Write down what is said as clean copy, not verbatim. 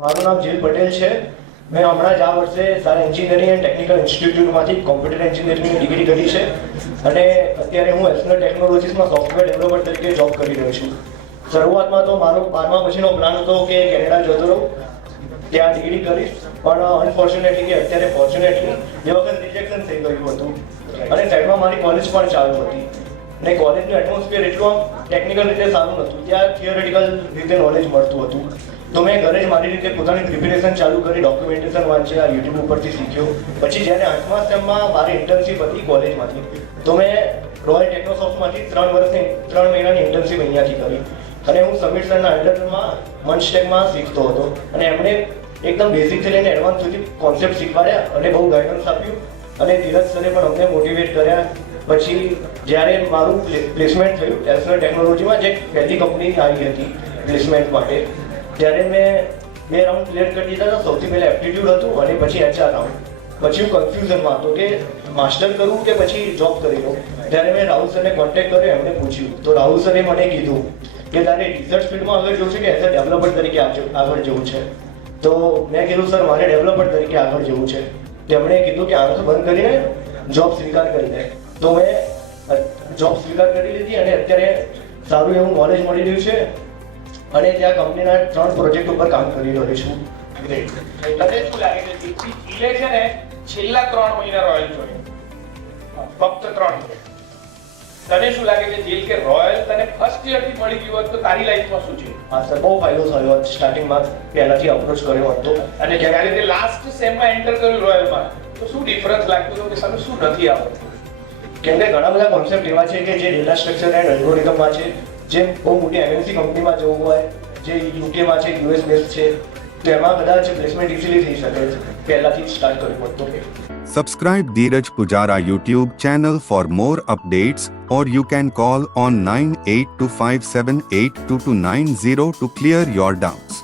મારું નામ જીલ પટેલ છે. મેં હમણાં જ આ વર્ષે સારા એન્જિનિયરિંગ એન્ડ ટેકનિકલ ઇન્સ્ટિટ્યૂટમાંથી કોમ્પ્યુટર એન્જિનિયરિંગની ડિગ્રી કરી છે અને અત્યારે હું એસનલ ટેકનોલોજીસમાં સોફ્ટવેર ડેવલપર તરીકે જોબ કરી રહ્યો છું. શરૂઆતમાં તો મારો 12મા પછીનો પ્લાન હતો કે કેનેડા જતો રહું, ત્યાં ડિગ્રી કરીશ, પણ અનફોર્ચ્યુનેટલી કે અત્યારે ફોર્ચ્યુનેટલી એ વખત રિજેક્શન થઈ ગયું હતું અને સાઈડમાં મારી કોલેજ પણ ચાલુ હતી અને કોલેજનું એટમોસ્ફિયર એટલું ટેકનિકલ રીતે સારું નહોતું. ત્યાં થિયોરિટિકલ રીતે નોલેજ મળતું હતું. તો મેં ઘરે જ મારી રીતે પોતાની પ્રિપેરેશન ચાલુ કરી, ડોક્યુમેન્ટેશન વાંચ્યા, યુટ્યુબ ઉપરથી શીખ્યો. પછી જ્યારે 8મા સેમમાં મારી ઇન્ટર્નશિપ હતી કોલેજમાંથી, તો મેં રોયલ ટેકનોસોફ્ટમાંથી 3 મહિનાની ઇન્ટર્નશિપ અહીંયાથી કરી અને હું સમીર સરના અંડરમાં મંચટેકમાં શીખતો હતો અને એમણે એકદમ બેઝિકથી લઈને એડવાન્સ સુધી કોન્સેપ્ટ શીખવાડ્યા અને બહુ ગાઈડન્સ આપ્યું અને ધીરજ સરે પણ અમને મોટિવેટ કર્યા. પછી જ્યારે મારું પ્લેસમેન્ટ થયું એસનલ ટેકનોલોજીમાં, જે પહેલી કંપની આવી હતી પ્લેસમેન્ટ માટે, ત્યારે મેં 2 રાઉન્ડ ક્લિયર કરી દીધા હતા. સૌથી પહેલાં એપ્ટિટ્યૂડ હતું અને પછી HR રાઉન્ડ. પછી હું કન્ફ્યુઝનમાં હતો કે માસ્ટર કરું કે પછી જોબ કરી લઉં. ત્યારે મેં રાહુલ સરને કોન્ટેક્ટ કર્યો, એમને પૂછ્યું તો રાહુલ સરે મને કીધું કે તારે રિસર્ચ ફિલ્ડમાં આગળ જવું છે કે એઝ અ ડેવલપર તરીકે આગળ જવું છે. તો મેં કીધું સર મારે ડેવલપર તરીકે આગળ જવું છે. તેમણે કીધું કે આંખો બંધ કરીને જોબ સ્વીકાર કરી દે. તો મેં જોબ સ્વીકાર કરી લીધી અને અત્યારે સારું એવું નોલેજ મળી રહ્યું છે અને ત્યાં કંપનીના 3 પ્રોજેક્ટ ઉપર કામ કરી રહ્યો છું. તને શું લાગે છે જીલે છે ને છેલ્લા 3 મહિના રોયલ જોડે, ફક્ત 3 મહિના, તને શું લાગે છે જીલ કે રોયલ તને ફર્સ્ટ યર થી મળી ગયું હોત તો તારી લાઈફમાં શું છે? હા સર, બહુ ફાયદો થયો હતો. સ્ટાર્ટિંગમાં પહેલાથી અપ્રોચ કર્યો હતો અને જ્યારે તે લાસ્ટ સેમમાં એન્ટર કર્યું રોયલમાં, તો શું ડિફરન્સ લાગતું હતું કે તને શું નથી આવડતું? કેમ કે ઘણા બધા કોન્સેપ્ટ એવા છે કે જે ડેટા સ્ટ્રક્ચર એન્ડ એલ્ગોરિધમમાં છે, જે બહુ મોટી MNC કંપનીમાં જવું હોય, જે યુકેમાં છે, US બેઝ છે, તો એમાં કદાચ પ્લેસમેન્ટ ઇઝીલી થઈ શકે છે. પહેલાથી જ સ્ટાર્ટ કરવું પડતું. Subscribe Dheeraj Pujara YouTube channel for more updates, or you can call on 9825782290 to clear your doubts.